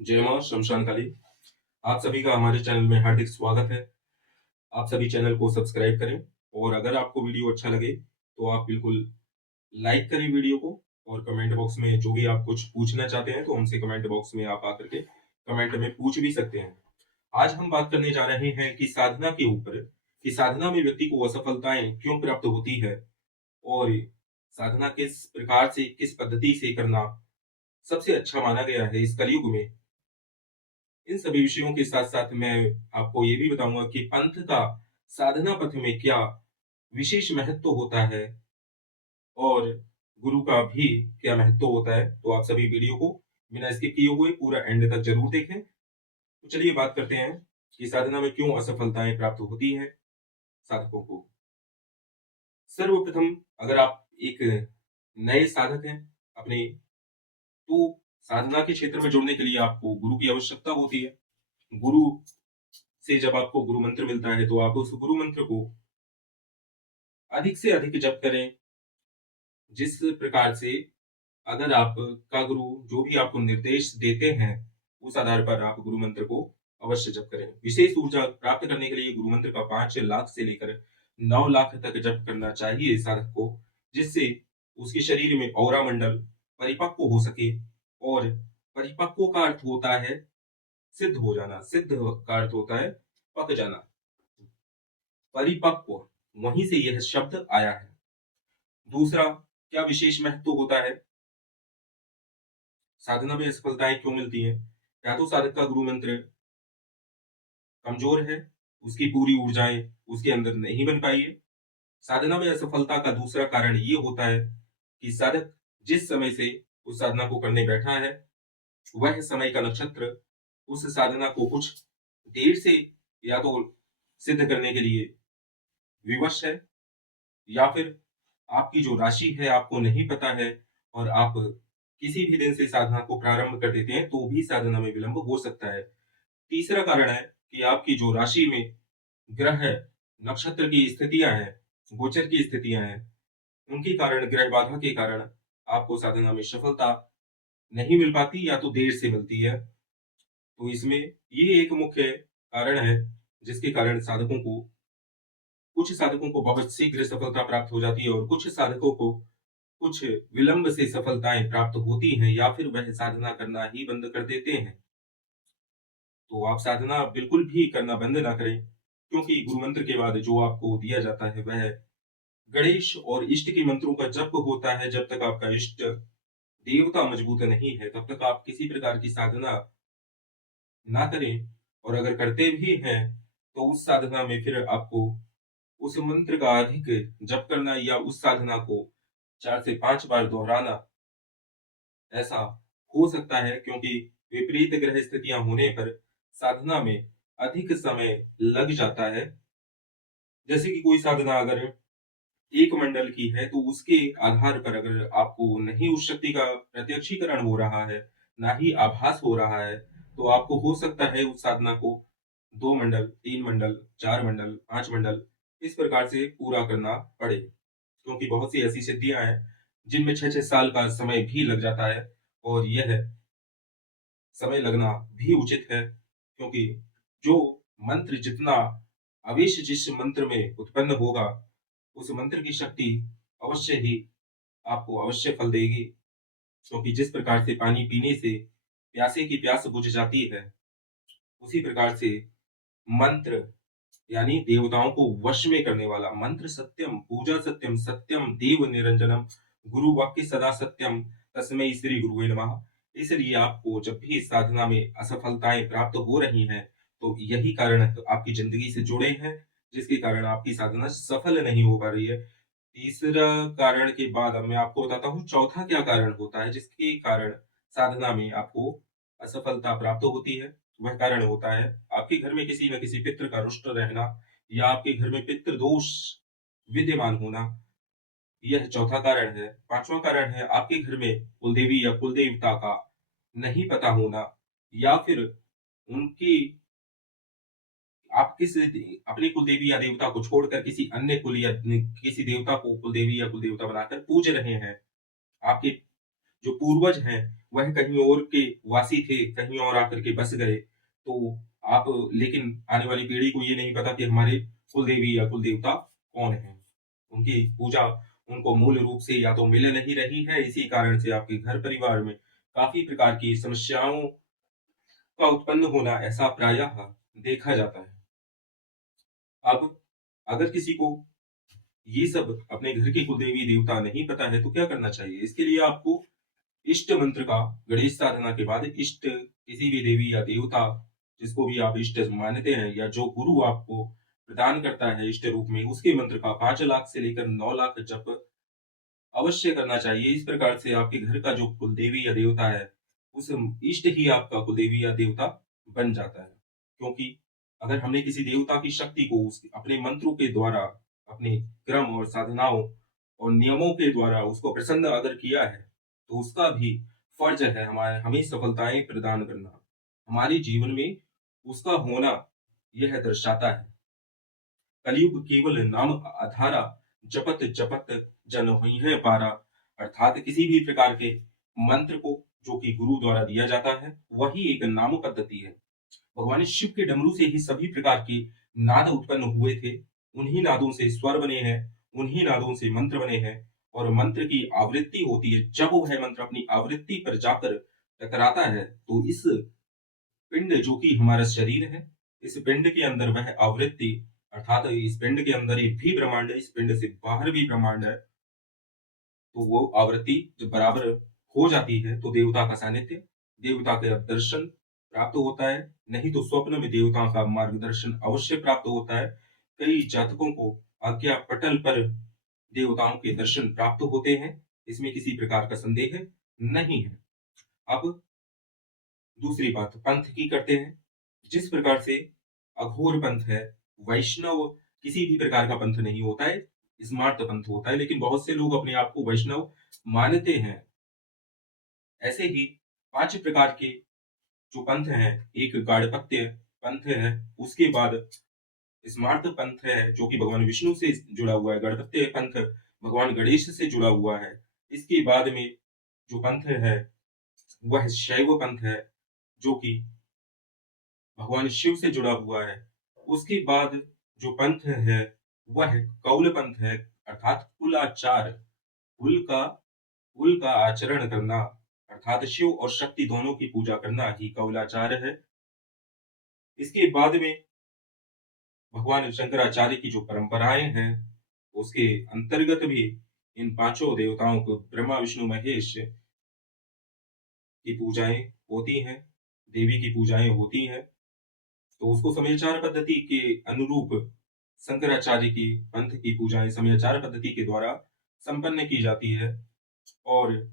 जय मां शमशान काली। आप सभी का हमारे चैनल में हार्दिक स्वागत है। आप सभी चैनल को सब्सक्राइब करें और अगर आपको वीडियो अच्छा लगे तो आप बिल्कुल लाइक करें वीडियो को और कमेंट बॉक्स में जो भी आप कुछ पूछना चाहते हैं तो हमसे कमेंट बॉक्स में आप आकर के कमेंट में पूछ भी सकते हैं। आज हम बात करने जा रहे हैं कि साधना के ऊपर, कि साधना में व्यक्ति को असफलताएं क्यों प्राप्त होती है और साधना किस प्रकार से, किस पद्धति से करना सबसे अच्छा माना गया है इस कलयुग में। इन सभी विषयों के साथ-साथ मैं आपको ये भी बताऊँगा कि पंथ का साधना पथ में क्या विशेष महत्व होता है और गुरु का भी क्या महत्व होता है। तो आप सभी वीडियो को बिना स्किप किए हुए पूरा एंड तक ज़रूर देखें। तो चलिए बात करते हैं कि साधना में क्यों असफलताएँ प्राप्त होती हैं साधकों को। सर्वप्रथम अगर आप एक नए साधक हैं अपने, तो साधना के क्षेत्र में जुड़ने के लिए आपको गुरु की आवश्यकता होती है। गुरु से जब आपको गुरु मंत्र मिलता है तो आप उस गुरु मंत्र को अधिक से अधिक जप करें। जिस प्रकार से अगर आपका गुरु जो भी आपको निर्देश देते हैं, उस आधार पर आप गुरु मंत्र को अवश्य जप करें। विशेष ऊर्जा प्राप्त करने के लिए गुरु मंत्र का 5 लाख से लेकर 9 लाख तक जप करना चाहिए साधक को, जिससे उसके शरीर में औरा मंडल परिपक्व हो सके। और परिपक्व का अर्थ होता है सिद्ध हो जाना, सिद्ध का अर्थ होता है पक जाना। परिपक्व, वहीं से यह शब्द आया है। दूसरा, क्या विशेष महत्व होता है? साधना में असफलताएँ क्यों मिलती हैं? या तो साधक का गुरु मंत्र कमज़ोर है, उसकी पूरी ऊर्जाएँ उसके अंदर नहीं बन पाई है। साधना में असफलता का दूसरा कारण ये होता है कि साधक जिस समय से उस साधना को करने बैठा है, वह समय का नक्षत्र उस साधना को कुछ देर से या तो सिद्ध करने के लिए विवश है, या फिर आपकी जो राशि है आपको नहीं पता है और आप किसी भी दिन से साधना को प्रारंभ कर देते हैं, तो भी साधना में विलंब हो सकता है। तीसरा कारण है कि आपकी जो राशि में ग्रह है, नक्षत्र की स्थितियाँ हैं, गोचर की स्थितियाँ हैं, उनके कारण, ग्रह बाधा के कारण आपको साधना में सफलता नहीं मिल पाती या तो देर से मिलती है। तो इसमें ये एक मुख्य कारण है जिसके कारण साधकों को, कुछ साधकों को बहुत शीघ्र सफलता प्राप्त हो जाती है और कुछ साधकों को कुछ विलंब से सफलताएँ प्राप्त होती हैं या फिर वह साधना करना ही बंद कर देते हैं। तो आप साधना बिल्कुल भी करना बंद ना करें, क्योंकि गुरु मंत्र के बाद जो आपको दिया जाता है वह गणेश और इष्ट के मंत्रों का जप होता है। जब तक आपका इष्ट देवता मजबूत नहीं है, तब तक आप किसी प्रकार की साधना ना करें। और अगर करते भी हैं, तो उस साधना में फिर आपको उस मंत्र का अधिक जप करना या उस साधना को 4 से 5 बार दोहराना, ऐसा हो सकता है, क्योंकि विपरीत ग्रह स्थितियाँ होने पर साधना में अधिक समय लग जाता है। जैसे कि कोई साधना अगर एक मंडल की है, तो उसके आधार पर अगर आपको नहीं उस शक्ति का प्रत्यक्षीकरण हो रहा है, ना ही आभास हो रहा है, तो आपको हो सकता है उस साधना को 2 मंडल, 3 मंडल, 4 मंडल, 5 मंडल इस प्रकार से पूरा करना पड़े। क्योंकि बहुत सी ऐसी सिद्धियाँ हैं, जिनमें 6-6 साल का समय भी लग जाता है और यह समय लगना भी उचित है, क्योंकि जो मंत्र जितना आवेश जिस मंत्र में उत्पन्न होगा, उस मंत्र की शक्ति अवश्य ही आपको अवश्य फल देगी। क्योंकि जिस प्रकार से पानी पीने से प्यासे की प्यास बुझ जाती है, उसी प्रकार से मंत्र, यानी देवताओं को वश में करने वाला मंत्र सत्यम, पूजा सत्यम, सत्यम देव निरंजनम, गुरु वाक्य सदा सत्यम, तस्मै श्री गुरुवे नमः। इसलिए आपको जब भी इस साधना में असफलताएं प्राप्त हो रही हैं, तो यही कारण आपकी जिंदगी से जुड़े हैं, जिसके कारण आपकी साधना सफल नहीं हो पा रही है। तीसरा कारण के बाद अब मैं आपको बताता हूँ चौथा क्या कारण होता है जिसके कारण साधना में आपको असफलता प्राप्त होती है। वह कारण होता है आपके घर में किसी न किसी पितृ का रुष्ट रहना या आपके घर में पितृ दोष विद्यमान होना, यह चौथा कारण है। पांचवा कारण है आपके घर में कुलदेवी या कुलदेवता का नहीं पता होना, या फिर उनकी, आप अपनी कुलदेवी या देवता को छोड़कर किसी अन्य कुल या किसी देवता को कुलदेवी या कुलदेवता बनाकर पूज रहे हैं। आपके जो पूर्वज हैं वह कहीं और के वासी थे, कहीं और आकर के बस गए। तो आप लेकिन आने वाली पीढ़ी को ये नहीं पता कि हमारे कुल देवी या कुल देवता कौन हैं। उनकी पूजा उनको मूल रूप से या तो मिल नहीं रही है, इसी कारण से आपके घर परिवार में काफ़ी प्रकार की समस्याओं का उत्पन्न होना ऐसा प्रायः देखा जाता है। अब अगर किसी को ये सब अपने घर के कुल देवी देवता नहीं पता है तो क्या करना चाहिए? इसके लिए आपको इष्ट मंत्र का गणेश साधना के बाद इष्ट किसी भी देवी या देवता जिसको भी आप इष्ट मानते हैं या जो गुरु आपको प्रदान करता है इष्ट रूप में, उसके मंत्र का 5 लाख से लेकर 9 लाख जप अवश्य करना चाहिए। इस प्रकार से आपके घर का जो कुलदेवी या देवता है, उस इष्ट ही आपका कुलदेवी या देवता बन जाता है। क्योंकि अगर हमने किसी देवता की शक्ति को उसके अपने मंत्रों के द्वारा, अपने क्रम और साधनाओं और नियमों के द्वारा उसको प्रसन्न अगर किया है, तो उसका भी फर्ज है हमारे हमें सफलताएँ प्रदान करना। हमारे जीवन में उसका होना यह दर्शाता है। कलयुग केवल नाम आधारा, जपत जपत जन होइहै पारा। अर्थात किसी भी प्रकार के मंत्र को जो कि गुरु द्वारा दिया जाता है, वही एक नाम पद्धति है। भगवान शिव के डमरू से ही सभी प्रकार के नाद उत्पन्न हुए थे। उन्हीं नादों से स्वर बने हैं, उन्हीं नादों से मंत्र बने हैं और मंत्र की आवृत्ति होती है। जब वह मंत्र अपनी आवृत्ति पर जाकर टकराता है, तो इस पिंड जो कि हमारा शरीर है, इस पिंड के अंदर वह आवृत्ति अर्थात इस पिंड के अंदर एक भी ब्रह्मांड है, इस पिंड से बाहर भी ब्रह्मांड है, तो वो आवृत्ति जब बराबर हो जाती है, तो देवता का सानिध्य, देवता का दर्शन प्राप्त होता है। नहीं तो स्वप्न में देवताओं का मार्गदर्शन अवश्य प्राप्त होता है। कई जातकों को आज्ञा पटल पर देवताओं के दर्शन प्राप्त होते हैं, इसमें किसी प्रकार का संदेह नहीं है। अब दूसरी बात पंथ की करते हैं। जिस प्रकार से अघोर पंथ है, वैष्णव किसी भी प्रकार का पंथ नहीं होता है, स्मार्त पंथ होता है, लेकिन बहुत से लोग अपने आप को वैष्णव मानते हैं। ऐसे ही 5 प्रकार के जो पंथ हैं, एक गाणपत्य पंथ है, उसके बाद स्मार्त पंथ है, जो कि भगवान विष्णु से जुड़ा हुआ है, गणपत्य पंथ भगवान गणेश से जुड़ा हुआ है। इसके बाद में जो पंथ है, वह शैव पंथ है, जो कि भगवान शिव से जुड़ा हुआ है। उसके बाद जो पंथ है, वह कौल पंथ है, अर्थात कुलाचार, कुल का आचरण करना, अर्थात शिव और शक्ति दोनों की पूजा करना ही कौलाचार है। इसके बाद में भगवान शंकराचार्य की जो परंपराएं हैं, उसके अंतर्गत भी इन पांचों देवताओं को ब्रह्मा विष्णु महेश की पूजाएं होती हैं, देवी की पूजाएं होती हैं। तो उसको समयाचार पद्धति के अनुरूप शंकराचार्य की पंथ की पूजाएं समयाचार पद्धति के द्वारा संपन्न की जाती है। और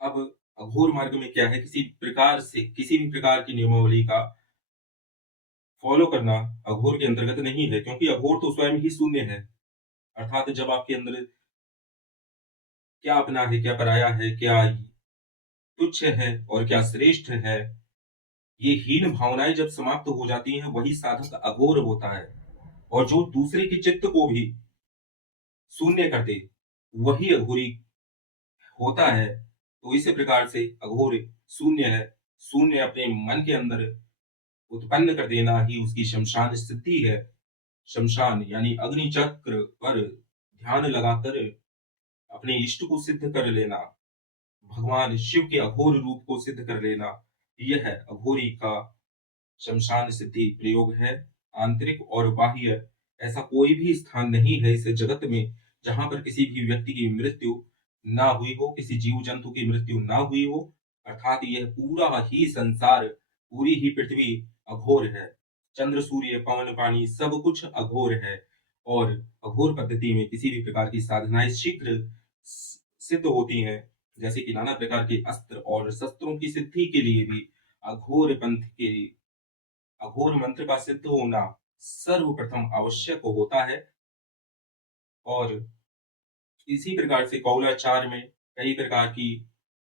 अब अघोर मार्ग में क्या है, किसी प्रकार से किसी भी प्रकार की नियमावली का फॉलो करना अघोर के अंतर्गत नहीं है, क्योंकि अघोर तो स्वयं ही शून्य है। अर्थात जब आपके अंदर क्या अपना है, क्या पराया है, क्या तुच्छ है और क्या श्रेष्ठ है, ये हीन भावनाएं जब समाप्त हो जाती हैं, वही साधक अघोर होता है। और जो दूसरे के चित्त को भी शून्य कर दे, वही अघोरी होता है। तो इसी प्रकार से अघोर शून्य है। शून्य अपने मन के अंदर उत्पन्न कर देना ही उसकी शमशान स्थिति है। शमशान यानी अग्नि चक्र पर ध्यान लगाकर अपने इष्ट को सिद्ध कर लेना, भगवान शिव के अघोर रूप को सिद्ध कर लेना, यह अघोरी का शमशान सिद्धि प्रयोग है। आंतरिक और बाह्य ऐसा कोई भी स्थान नहीं है इस जगत में जहां पर किसी भी व्यक्ति की मृत्यु ना हुई हो, किसी जीव जंतु की मृत्यु ना हुई हो। अर्थात यह पूरा ही संसार, पूरी ही पृथ्वी अघोर है। चंद्र सूर्य पवन पानी सब कुछ अघोर है। और अघोर पद्धति में किसी भी प्रकार की साधनाएं शीघ्र सिद्ध होती हैं, जैसे कि नाना प्रकार के अस्त्र और शस्त्रों की सिद्धि के लिए भी अघोर पंथ के अघोर मंत्र का सिद्ध होना सर्वप्रथम आवश्यक होता है। और इसी प्रकार से कौलाचार में कई प्रकार की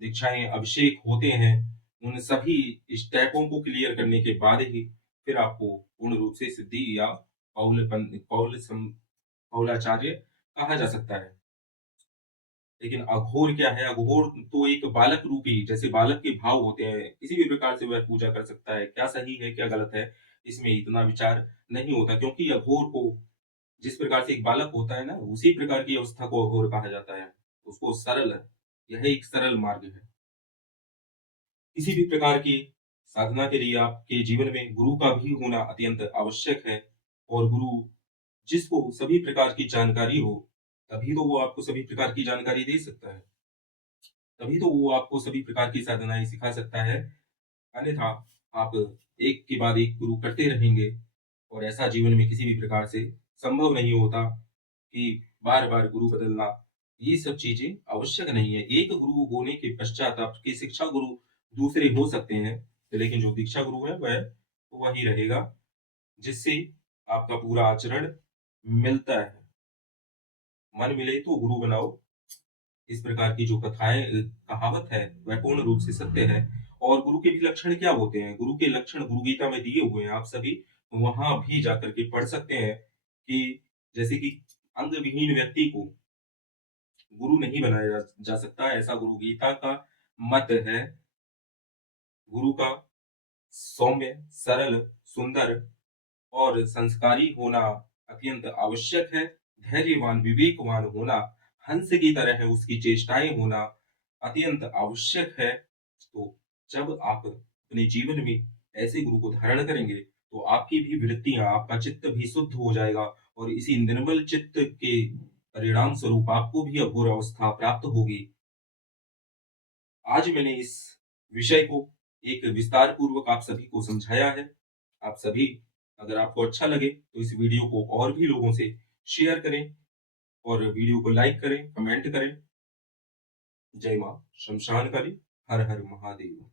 दीक्षाएं अभिषेक होते हैं। उन सभी स्टेपों को क्लियर करने के बाद ही फिर आपको पूर्ण रूप से सिद्धि या कौलाचार्य कहा जा सकता है। लेकिन अघोर क्या है? अघोर तो एक बालक रूपी, जैसे बालक के भाव होते हैं, किसी भी प्रकार से वह पूजा कर सकता है। क्या सही है, क्या गलत है, इसमें इतना विचार नहीं होता, क्योंकि अघोर को जिस प्रकार से एक बालक होता है ना, उसी प्रकार की अवस्था को अघोर कहा जाता है। उसको सरल है, यह एक सरल मार्ग है। किसी भी प्रकार की साधना के लिए आपके जीवन में गुरु का भी होना अत्यंत आवश्यक है, और गुरु जिसको सभी प्रकार की जानकारी हो, तभी तो वो आपको सभी प्रकार की जानकारी दे सकता है। तभी तो वो आपको सभी प्रकार की साधनाएँ सिखा सकता है। अन्यथा आप एक के बाद एक गुरु करते रहेंगे, और ऐसा जीवन में किसी भी प्रकार से संभव नहीं होता कि बार-बार गुरु बदलना, ये सब चीज़ें आवश्यक नहीं है। एक गुरु होने के पश्चात आपके शिक्षा गुरु दूसरे हो सकते हैं, लेकिन जो दीक्षा गुरु है वह वही रहेगा, जिससे आपका पूरा आचरण मिलता है। मन मिले तो गुरु बनाओ, इस प्रकार की जो कथाएँ कहावत है, वह पूर्ण रूप से सत्य है। और गुरु के भी लक्षण क्या होते हैं? गुरु के लक्षण गुरु गीता में दिए हुए हैं, आप सभी वहाँ भी जाकर के पढ़ सकते हैं कि जैसे कि अंग विहीन व्यक्ति को गुरु नहीं बनाया जा सकता, ऐसा गुरु गीता का मत है। गुरु का सौम्य, सरल, सुंदर और संस्कारी होना अत्यंत आवश्यक है। धैर्यवान, विवेकवान होना, हंस की तरह उसकी चेष्टाएँ होना अत्यंत आवश्यक है। तो जब आप अपने जीवन में ऐसे गुरु को धारण करेंगे, तो आपकी भी वृत्तियाँ, आपका चित्त भी शुद्ध हो जाएगा, और इसी निर्मल चित्त के परिणाम स्वरूप आपको भी अघोर अवस्था प्राप्त होगी। आज मैंने इस विषय को एक विस्तार पूर्वक आप सभी को समझाया है। आप सभी, अगर आपको अच्छा लगे तो इस वीडियो को और भी लोगों से शेयर करें, और वीडियो को लाइक करें, कमेंट करें। जय मां शमशान काली, हर हर महादेव।